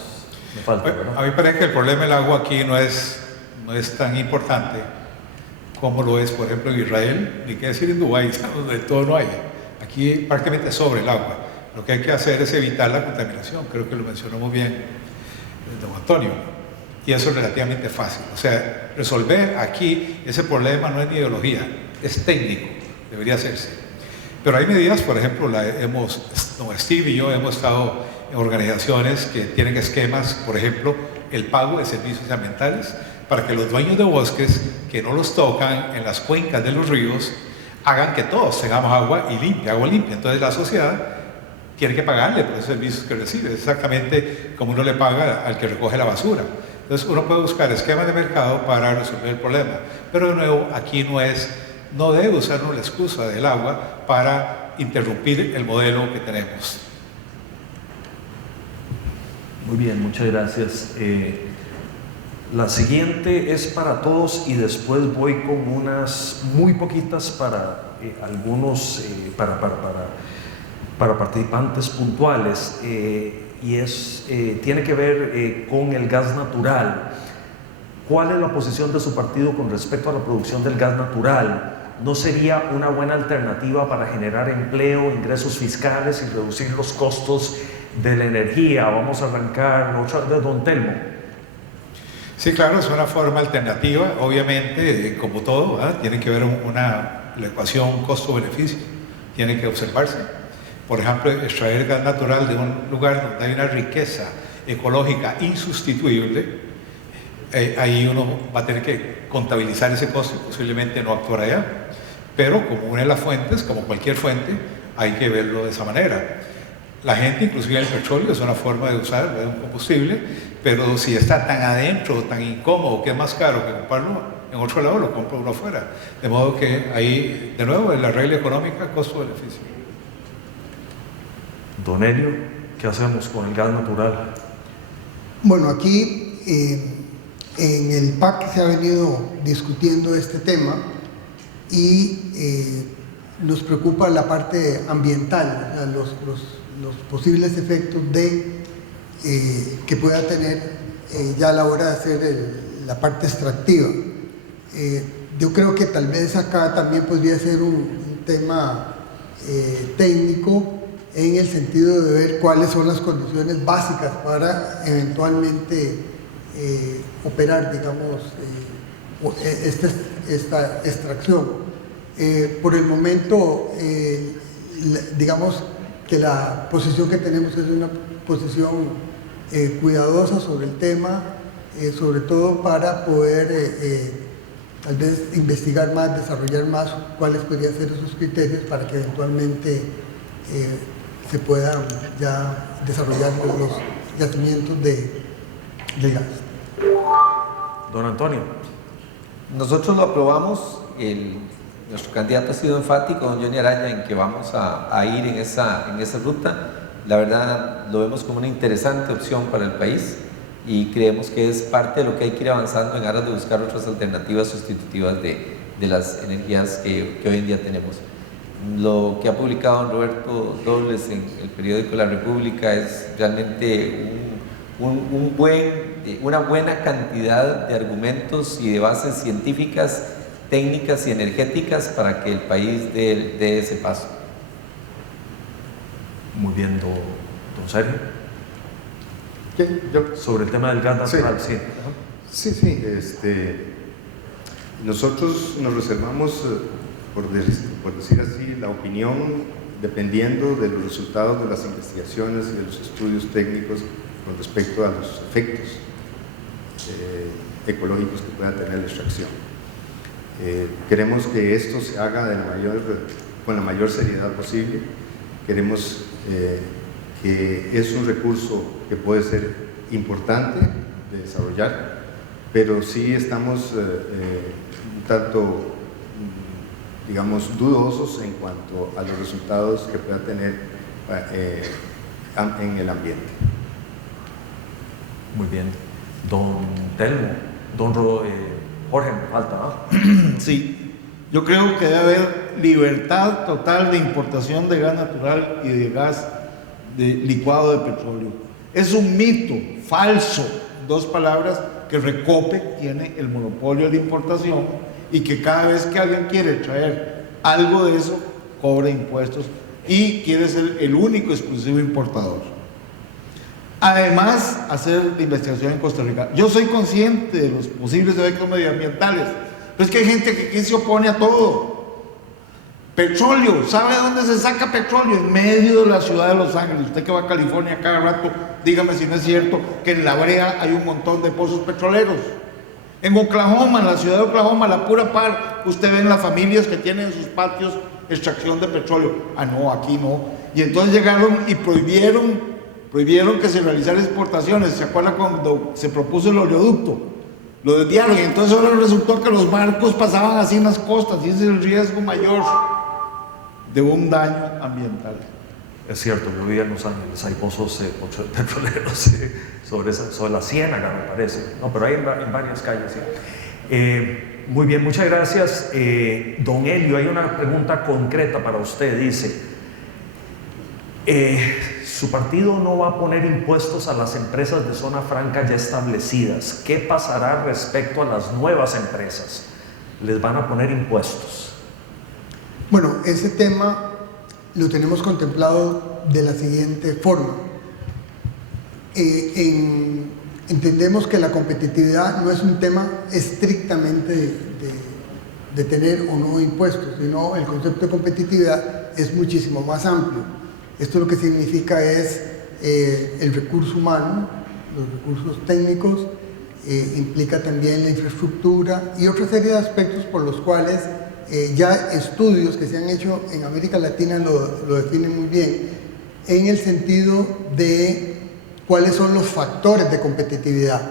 me falta, ¿verdad? A mí me parece que el problema del agua aquí no es tan importante como lo es, por ejemplo, en Israel, ni qué decir en Dubái, donde todo no hay. Aquí prácticamente sobre el agua. Lo que hay que hacer es evitar la contaminación, creo que lo mencionó muy bien don Antonio, y eso es relativamente fácil. O sea, resolver aquí ese problema no es ni ideología, es técnico, debería hacerse. Pero hay medidas, por ejemplo, don Steve y yo hemos estado en organizaciones que tienen esquemas, por ejemplo, el pago de servicios ambientales, para que los dueños de bosques que no los tocan en las cuencas de los ríos hagan que todos tengamos agua limpia. Entonces la sociedad tiene que pagarle por los servicios que recibe, exactamente como uno le paga al que recoge la basura. Entonces uno puede buscar esquemas de mercado para resolver el problema, pero de nuevo aquí no debe usar la excusa del agua para interrumpir el modelo que tenemos. Muy bien, muchas gracias. La siguiente es para todos y después voy con unas muy poquitas para algunos, para participantes puntuales, y tiene que ver con el gas natural. ¿Cuál es la posición de su partido con respecto a la producción del gas natural? ¿No sería una buena alternativa para generar empleo, ingresos fiscales y reducir los costos de la energía? Vamos a arrancar de don Telmo. Sí, claro, es una forma alternativa. Obviamente, como todo, tiene que ver la ecuación costo-beneficio, tiene que observarse. Por ejemplo, extraer gas natural de un lugar donde hay una riqueza ecológica insustituible, ahí uno va a tener que contabilizar ese costo y posiblemente no actuar allá. Pero como una de las fuentes, como cualquier fuente, hay que verlo de esa manera. La gente, inclusive el petróleo, es una forma de usar un combustible, pero si está tan adentro, tan incómodo, que es más caro que comprarlo en otro lado, lo compra uno afuera. De modo que ahí, de nuevo, en la regla económica, costo-beneficio. Don Helio, ¿qué hacemos con el gas natural? Bueno, aquí en el PAC se ha venido discutiendo este tema y nos preocupa la parte ambiental, o sea, los posibles efectos que pueda tener ya a la hora de hacer la parte extractiva. Yo creo que tal vez acá también podría ser un tema técnico, en el sentido de ver cuáles son las condiciones básicas para eventualmente operar, digamos, esta extracción. Por el momento, digamos que la posición que tenemos es una posición cuidadosa sobre el tema, sobre todo para poder tal vez investigar más, desarrollar más cuáles podrían ser esos criterios para que eventualmente se puedan ya desarrollar los yacimientos de gas. Don Antonio. Nosotros lo aprobamos, nuestro candidato ha sido enfático, don Johnny Araya, en que vamos a ir en esa ruta. La verdad lo vemos como una interesante opción para el país y creemos que es parte de lo que hay que ir avanzando en aras de buscar otras alternativas sustitutivas de las energías que hoy en día tenemos. Lo que ha publicado don Roberto Dobles en el periódico La República es realmente una buena cantidad de argumentos y de bases científicas, técnicas y energéticas para que el país dé ese paso. Muy bien, don Sergio. ¿Qué? ¿Yo? Sobre el tema del gas natural, sí. Sí. Nosotros nos reservamos, por decir así, la opinión dependiendo de los resultados de las investigaciones y de los estudios técnicos con respecto a los efectos ecológicos que pueda tener la extracción. Queremos que esto se haga con la mayor seriedad posible. Queremos que es un recurso que puede ser importante de desarrollar, pero sí estamos un tanto, digamos, dudosos en cuanto a los resultados que pueda tener en el ambiente. Muy bien. Don Telmo, Jorge, me falta, ¿no? Sí, yo creo que debe haber libertad total de importación de gas natural y de gas de licuado de petróleo. Es un mito falso, dos palabras, que Recope tiene el monopolio de importación y que cada vez que alguien quiere traer algo de eso, cobra impuestos y quiere ser el único exclusivo importador. Además, hacer la investigación en Costa Rica. Yo soy consciente de los posibles efectos medioambientales, pero es que hay gente que aquí se opone a todo. Petróleo, ¿sabe dónde se saca petróleo? En medio de la ciudad de Los Ángeles. Usted que va a California cada rato, dígame si no es cierto que en La Brea hay un montón de pozos petroleros. En Oklahoma, en la ciudad de Oklahoma, la pura par, usted ve en las familias que tienen en sus patios extracción de petróleo. Ah, no, aquí no. Y entonces llegaron y prohibieron que se realizaran exportaciones. ¿Se acuerda cuando se propuso el oleoducto? Lo desviaron y entonces ahora resultó que los barcos pasaban así en las costas y ese es el riesgo mayor de un daño ambiental. Es cierto, yo vivía en Los Ángeles, hay pozos petroleros sobre la Ciénaga, me parece. No, pero hay en varias calles. ¿Sí? Muy bien, muchas gracias. Don Helio, hay una pregunta concreta para usted. Dice, su partido no va a poner impuestos a las empresas de zona franca ya establecidas. ¿Qué pasará respecto a las nuevas empresas? ¿Les van a poner impuestos? Bueno, ese tema lo tenemos contemplado de la siguiente forma. Entendemos que la competitividad no es un tema estrictamente de tener o no impuestos, sino el concepto de competitividad es muchísimo más amplio. Esto lo que significa es el recurso humano, los recursos técnicos, implica también la infraestructura y otra serie de aspectos por los cuales ya estudios que se han hecho en América Latina lo definen muy bien, en el sentido de cuáles son los factores de competitividad.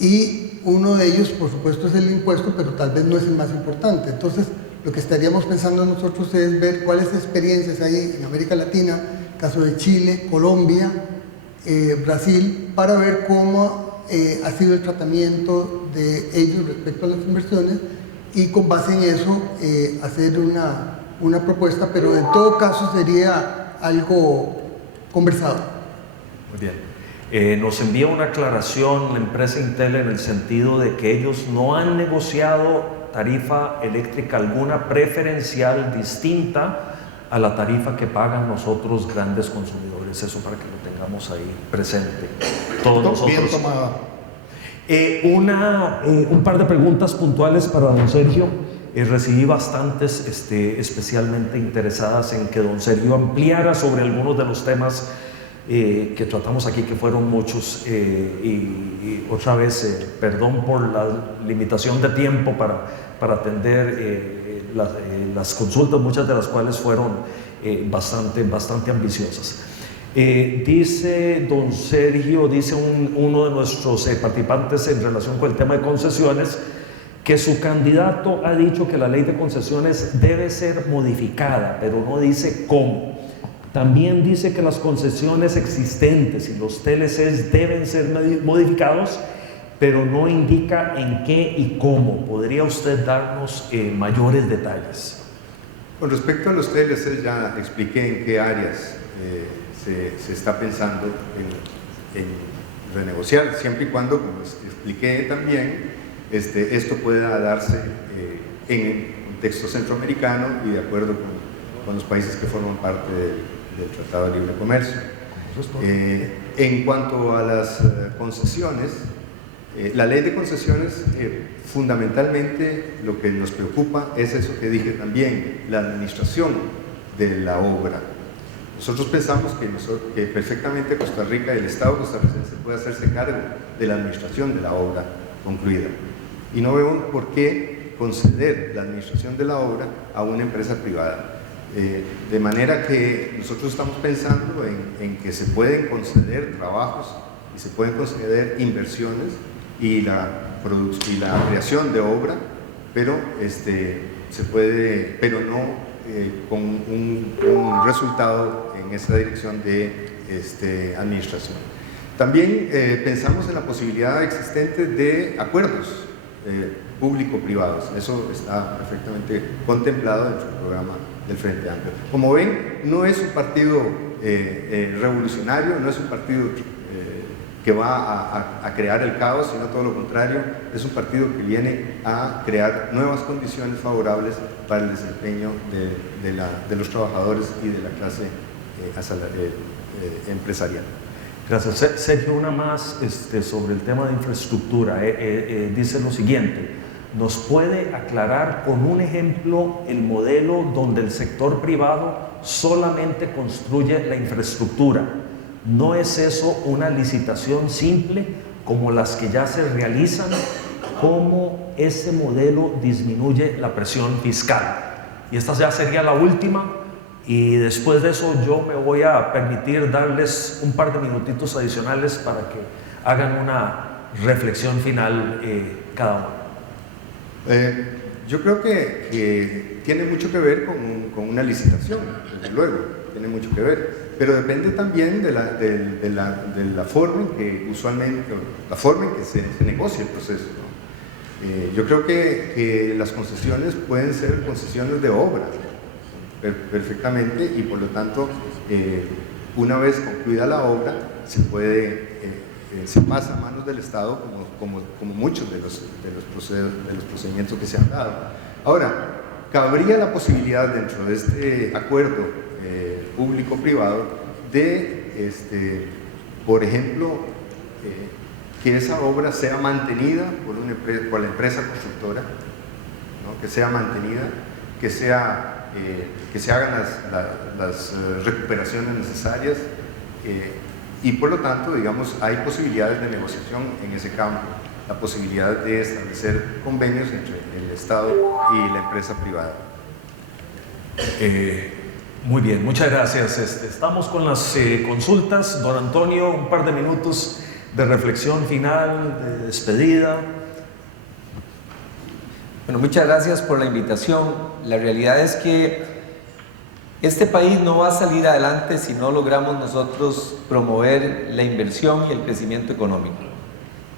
Y uno de ellos, por supuesto, es el impuesto, pero tal vez no es el más importante. Entonces, lo que estaríamos pensando nosotros es ver cuáles experiencias hay en América Latina, caso de Chile, Colombia, Brasil, para ver cómo ha sido el tratamiento de ellos respecto a las inversiones y con base en eso hacer una propuesta, pero en todo caso sería algo conversado. Muy bien. Nos envía una aclaración la empresa Intel en el sentido de que ellos no han negociado tarifa eléctrica alguna preferencial distinta a la tarifa que pagan nosotros grandes consumidores. Eso para que lo tengamos ahí presente. Todos nosotros. Bien tomada. Un par de preguntas puntuales para don Sergio. Recibí bastantes especialmente interesadas en que don Sergio ampliara sobre algunos de los temas que tratamos aquí, que fueron muchos, y otra vez, perdón por la limitación de tiempo para atender las consultas, muchas de las cuales fueron bastante ambiciosas. Dice don Sergio, dice uno de nuestros participantes en relación con el tema de concesiones, que su candidato ha dicho que la ley de concesiones debe ser modificada, pero no dice cómo. También dice que las concesiones existentes y los TLCs deben ser modificados, pero no indica en qué y cómo. ¿Podría usted darnos mayores detalles? Con respecto a los TLCs, ya expliqué en qué áreas se está pensando en renegociar, siempre y cuando, como expliqué también, esto pueda darse en el contexto centroamericano y de acuerdo con los países que forman parte del Tratado de Libre Comercio. En cuanto a las concesiones, la ley de concesiones, fundamentalmente lo que nos preocupa es eso que dije también, la administración de la obra. Nosotros pensamos que perfectamente Costa Rica y el Estado costarricense puede hacerse cargo de la administración de la obra concluida. Y no vemos por qué conceder la administración de la obra a una empresa privada. De manera que nosotros estamos pensando en que se pueden conceder trabajos y se pueden conceder inversiones y la creación de obra, pero se puede, pero no con un resultado en esa dirección de administración. También pensamos en la posibilidad existente de acuerdos público-privados. Eso está perfectamente contemplado dentro del programa del Frente Amplio. Como ven, no es un partido revolucionario, no es un partido que va a crear el caos, sino todo lo contrario, es un partido que viene a crear nuevas condiciones favorables para el desempeño de los trabajadores y de la clase empresarial. Gracias. Sergio, una más sobre el tema de infraestructura. Dice lo siguiente: ¿nos puede aclarar con un ejemplo el modelo donde el sector privado solamente construye la infraestructura? ¿No es eso una licitación simple como las que ya se realizan? ¿Cómo ese modelo disminuye la presión fiscal? Y esta ya sería la última, y después de eso yo me voy a permitir darles un par de minutitos adicionales para que hagan una reflexión final cada uno. Yo creo que tiene mucho que ver con una licitación, desde luego, tiene mucho que ver, pero depende también de la forma en que usualmente, la forma en que se negocia el proceso, ¿no? Yo creo que las concesiones pueden ser concesiones de obra, perfectamente, y por lo tanto, una vez concluida la obra, se pasa a manos del Estado, como muchos de los procedimientos que se han dado. Ahora, cabría la posibilidad dentro de este acuerdo público-privado de, por ejemplo, que esa obra sea mantenida por la empresa constructora, ¿no? Que sea mantenida, que se hagan las recuperaciones necesarias, y por lo tanto, digamos, hay posibilidades de negociación en ese campo, la posibilidad de establecer convenios entre el Estado y la empresa privada. Muy bien, muchas gracias. Estamos con las consultas. Don Antonio, un par de minutos de reflexión final, de despedida. Bueno, muchas gracias por la invitación. La realidad es que este país no va a salir adelante si no logramos nosotros promover la inversión y el crecimiento económico.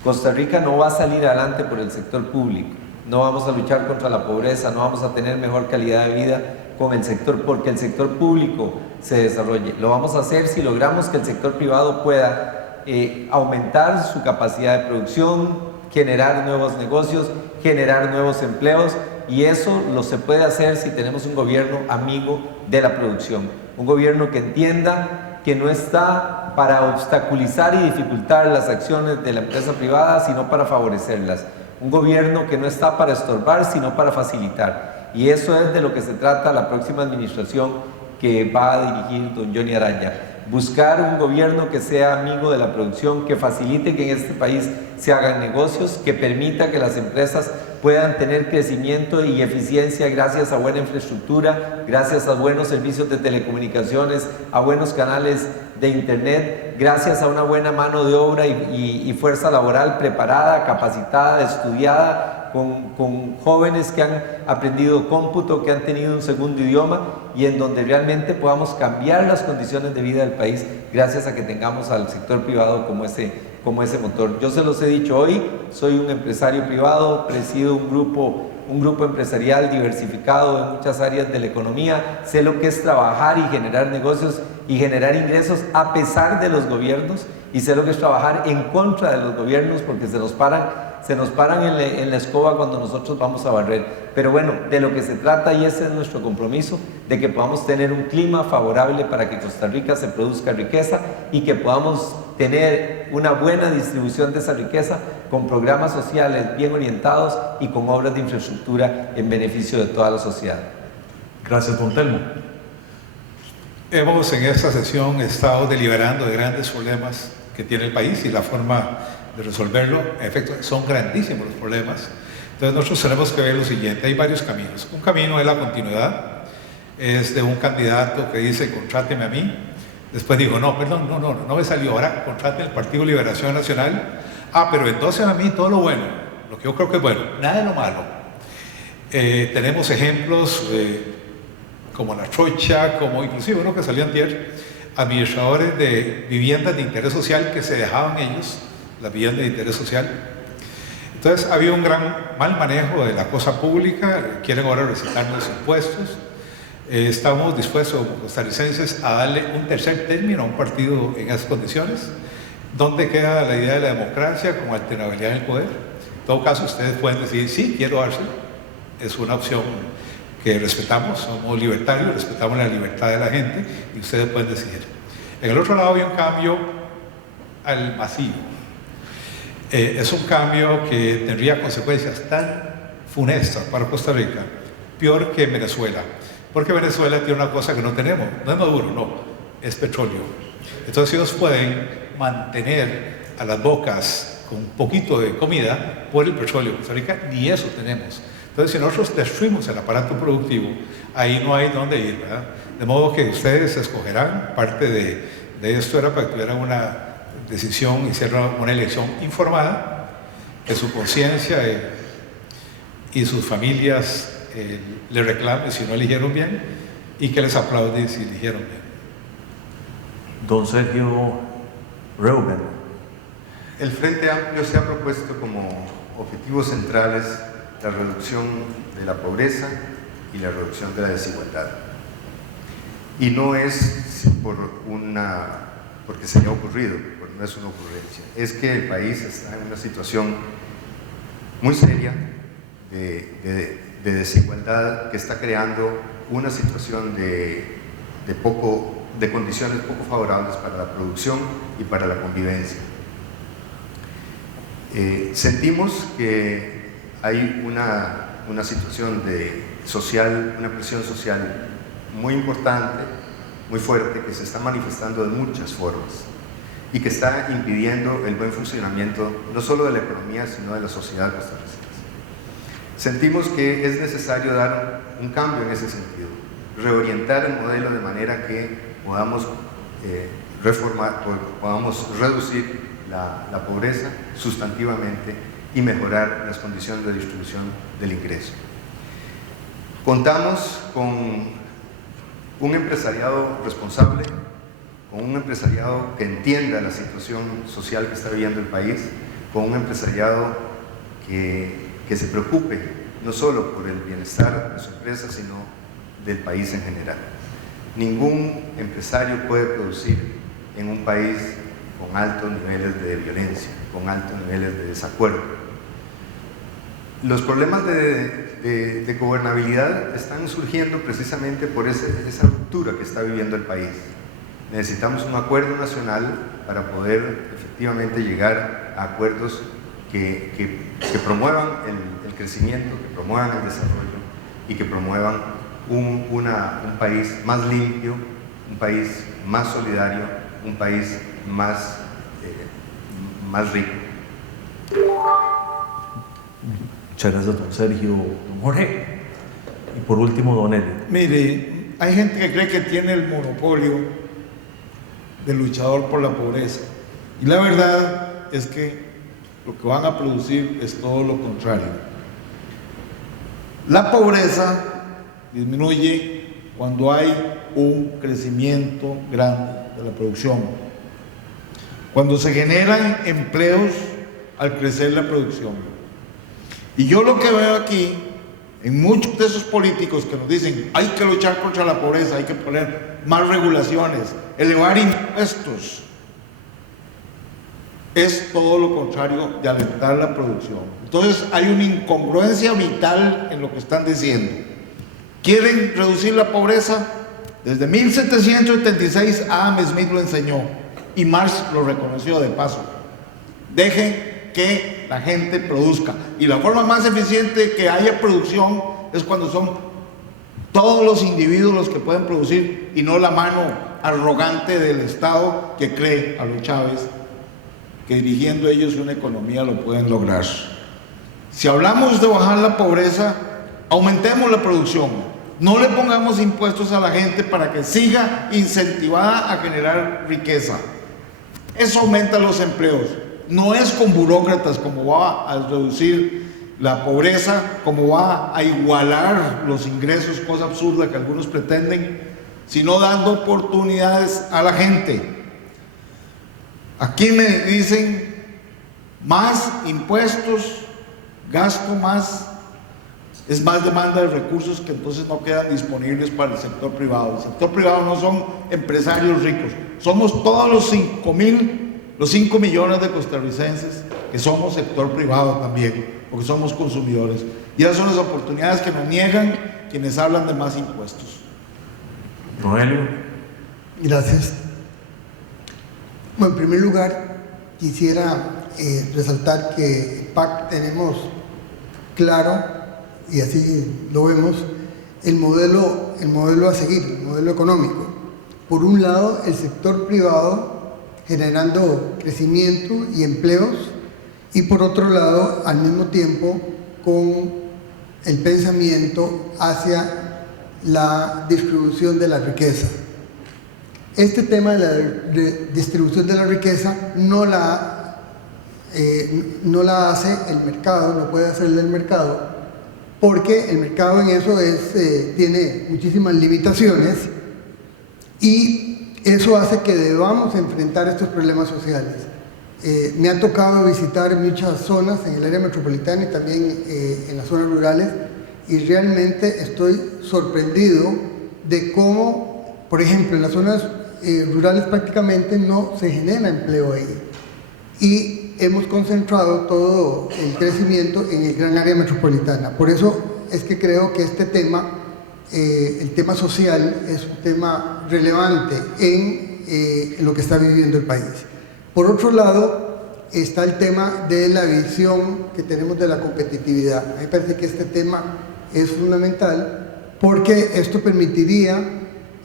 Costa Rica no va a salir adelante por el sector público. No vamos a luchar contra la pobreza, no vamos a tener mejor calidad de vida con el sector, porque el sector público se desarrolle. Lo vamos a hacer si logramos que el sector privado pueda aumentar su capacidad de producción, generar nuevos negocios, generar nuevos empleos, y eso se puede hacer si tenemos un gobierno amigo de la producción, un gobierno que entienda que no está para obstaculizar y dificultar las acciones de la empresa privada, sino para favorecerlas, un gobierno que no está para estorbar, sino para facilitar. Y eso es de lo que se trata la próxima administración que va a dirigir don Johnny Araya. Buscar un gobierno que sea amigo de la producción, que facilite que en este país se hagan negocios, que permita que las empresas puedan tener crecimiento y eficiencia gracias a buena infraestructura, gracias a buenos servicios de telecomunicaciones, a buenos canales de internet, gracias a una buena mano de obra y fuerza laboral preparada, capacitada, estudiada, con jóvenes que han aprendido cómputo, que han tenido un segundo idioma, y en donde realmente podamos cambiar las condiciones de vida del país gracias a que tengamos al sector privado como ese motor. Yo se los he dicho hoy, soy un empresario privado, presido un grupo empresarial diversificado en muchas áreas de la economía, sé lo que es trabajar y generar negocios y generar ingresos a pesar de los gobiernos, y sé lo que es trabajar en contra de los gobiernos, porque se nos paran en la escoba cuando nosotros vamos a barrer. Pero bueno, de lo que se trata, y ese es nuestro compromiso, de que podamos tener un clima favorable para que Costa Rica se produzca riqueza y que podamos tener una buena distribución de esa riqueza con programas sociales bien orientados y con obras de infraestructura en beneficio de toda la sociedad. Gracias, don Telmo. Hemos en esta sesión estado deliberando de grandes problemas que tiene el país y la forma de resolverlo. En efecto, son grandísimos los problemas. Entonces nosotros tenemos que ver lo siguiente: hay varios caminos. Un camino es la continuidad, es de un candidato que dice contráteme a mí, después digo no me salió, ahora contrate el Partido Liberación Nacional, pero entonces a mí todo lo bueno, lo que yo creo que es bueno, nada de lo malo. Tenemos ejemplos como la Trocha, como inclusive uno que salió antier, administradores de viviendas de interés social que se dejaban ellos, las viviendas de interés social. Entonces había un gran mal manejo de la cosa pública, quieren ahora recetar los impuestos. Estamos dispuestos como costarricenses a darle un tercer término a un partido en esas condiciones. ¿Dónde queda la idea de la democracia con alternabilidad en el poder? En todo caso, ustedes pueden decir, sí, quiero dárselo. Es una opción que respetamos, somos libertarios, respetamos la libertad de la gente y ustedes pueden decidir. En el otro lado hay un cambio al masivo. Es un cambio que tendría consecuencias tan funestas para Costa Rica, peor que en Venezuela. Porque Venezuela tiene una cosa que no tenemos, no es Maduro, no, es petróleo. Entonces ellos pueden mantener a las bocas con un poquito de comida por el petróleo. Costa Rica ni eso tenemos. Entonces si nosotros destruimos el aparato productivo, ahí no hay dónde ir, ¿verdad? De modo que ustedes escogerán, parte de esto era para que tuvieran una decisión, hicieron una elección informada, que su conciencia y sus familias le reclamen si no eligieron bien y que les aplauden si eligieron bien. Don Sergio Reuben. El Frente Amplio se ha propuesto como objetivos centrales la reducción de la pobreza y la reducción de la desigualdad. Y no es porque se haya ocurrido, no es una ocurrencia, es que el país está en una situación muy seria de desigualdad que está creando una situación de condiciones poco favorables para la producción y para la convivencia. Sentimos que hay una situación social, una presión social muy importante, muy fuerte, que se está manifestando de muchas formas y que está impidiendo el buen funcionamiento no solo de la economía, sino de la sociedad costarricense. Sentimos que es necesario dar un cambio en ese sentido, reorientar el modelo de manera que podamos podamos reducir la pobreza sustantivamente y mejorar las condiciones de distribución del ingreso. Contamos con un empresariado responsable, con un empresariado que entienda la situación social que está viviendo el país, con un empresariado que se preocupe no solo por el bienestar de su empresa, sino del país en general. Ningún empresario puede producir en un país con altos niveles de violencia, con altos niveles de desacuerdo. Los problemas de gobernabilidad están surgiendo precisamente por esa ruptura que está viviendo el país. Necesitamos un acuerdo nacional para poder efectivamente llegar a acuerdos que promuevan el crecimiento, que promuevan el desarrollo y que promuevan un país más limpio, un país más solidario, un país más rico. Muchas gracias, don Sergio. Don Jorge. Y por último, don Eli. Mire, hay gente que cree que tiene el monopolio del luchador por la pobreza. Y la verdad es que lo que van a producir es todo lo contrario. La pobreza disminuye cuando hay un crecimiento grande de la producción, cuando se generan empleos al crecer la producción. Y yo lo que veo aquí, en muchos de esos políticos que nos dicen hay que luchar contra la pobreza, hay que poner más regulaciones, elevar impuestos, es todo lo contrario de alentar la producción. Entonces hay una incongruencia vital en lo que están diciendo. ¿Quieren reducir la pobreza? Desde 1776 Adam Smith lo enseñó y Marx lo reconoció de paso. Dejen que la gente produzca, y la forma más eficiente que haya producción es cuando son todos los individuos los que pueden producir y no la mano arrogante del Estado que cree a los Chávez que dirigiendo ellos una economía lo pueden lograr. Si hablamos de bajar la pobreza, aumentemos la producción, no le pongamos impuestos a la gente para que siga incentivada a generar riqueza. Eso aumenta los empleos. No es con burócratas como va a reducir la pobreza, como va a igualar los ingresos, cosa absurda que algunos pretenden, sino dando oportunidades a la gente. Aquí me dicen más impuestos, gasto más, es más demanda de recursos que entonces no quedan disponibles para el sector privado. El sector privado no son empresarios ricos, somos todos los 5 millones de costarricenses que somos sector privado también, porque somos consumidores. Y esas son las oportunidades que nos niegan quienes hablan de más impuestos. Rogelio. Gracias. Bueno, en primer lugar, quisiera resaltar que el PAC tenemos claro, y así lo vemos, el modelo a seguir, el modelo económico. Por un lado, el sector privado generando crecimiento y empleos, y por otro lado, al mismo tiempo, con el pensamiento hacia la distribución de la riqueza. Este tema de la distribución de la riqueza no la hace el mercado, no puede hacerla el mercado, porque el mercado en eso tiene muchísimas limitaciones, y eso hace que debamos enfrentar estos problemas sociales. Me ha tocado visitar muchas zonas en el área metropolitana y también en las zonas rurales, y realmente estoy sorprendido de cómo, por ejemplo, en las zonas rurales prácticamente no se genera empleo ahí, y hemos concentrado todo el crecimiento en el gran área metropolitana. Por eso es que creo que este tema, el tema social, es un tema relevante en lo que está viviendo el país. Por otro lado, está el tema de la visión que tenemos de la competitividad. A mí me parece que este tema es fundamental, porque esto permitiría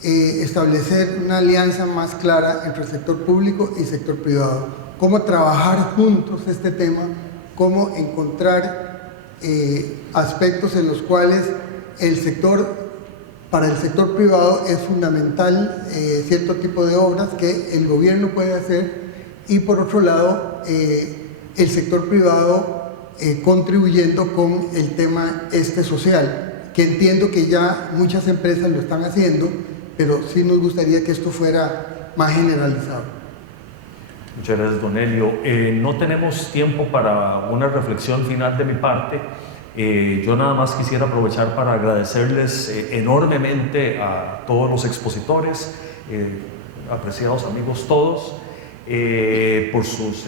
establecer una alianza más clara entre el sector público y el sector privado. Cómo trabajar juntos este tema, cómo encontrar aspectos en los cuales para el sector privado es fundamental cierto tipo de obras que el gobierno puede hacer, y por otro lado el sector privado contribuyendo con el tema social, que entiendo que ya muchas empresas lo están haciendo, pero sí nos gustaría que esto fuera más generalizado. Muchas gracias, don Helio. No tenemos tiempo para una reflexión final de mi parte. Yo nada más quisiera aprovechar para agradecerles enormemente a todos los expositores, apreciados amigos todos, por sus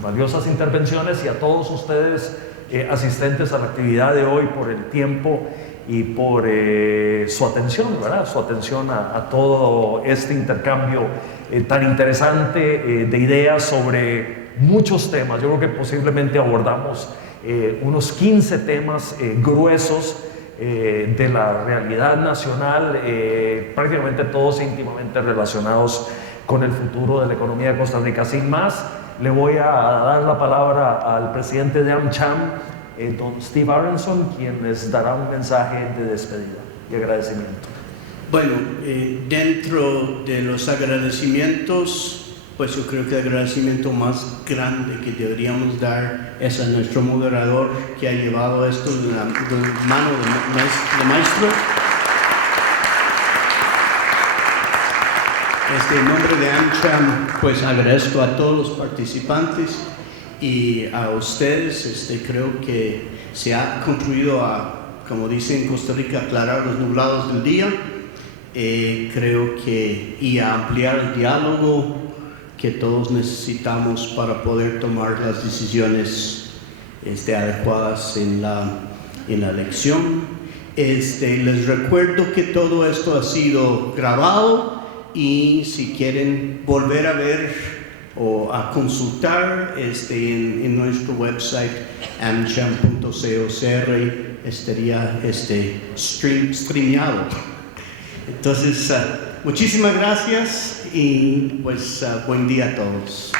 valiosas intervenciones, y a todos ustedes asistentes a la actividad de hoy por el tiempo y por su atención, ¿verdad? Su atención a todo este intercambio tan interesante de ideas sobre muchos temas. Yo creo que posiblemente abordamos unos 15 temas gruesos de la realidad nacional, prácticamente todos íntimamente relacionados con el futuro de la economía de Costa Rica. Sin más, le voy a dar la palabra al presidente de AmCham, don Steve Aronson, quien les dará un mensaje de despedida y agradecimiento. Bueno, dentro de los agradecimientos, pues yo creo que el agradecimiento más grande que deberíamos dar es a nuestro moderador, que ha llevado esto de la mano de maestro. En nombre de AmCham, pues agradezco a todos los participantes y a ustedes. Creo que se ha contribuido a, como dicen en Costa Rica, aclarar los nublados del día. Creo que y a ampliar el diálogo que todos necesitamos para poder tomar las decisiones adecuadas en la elección. Les recuerdo que todo esto ha sido grabado, y si quieren volver a ver o a consultar en nuestro website amcham.co.cr estaría streameado. Entonces, muchísimas gracias y pues buen día a todos.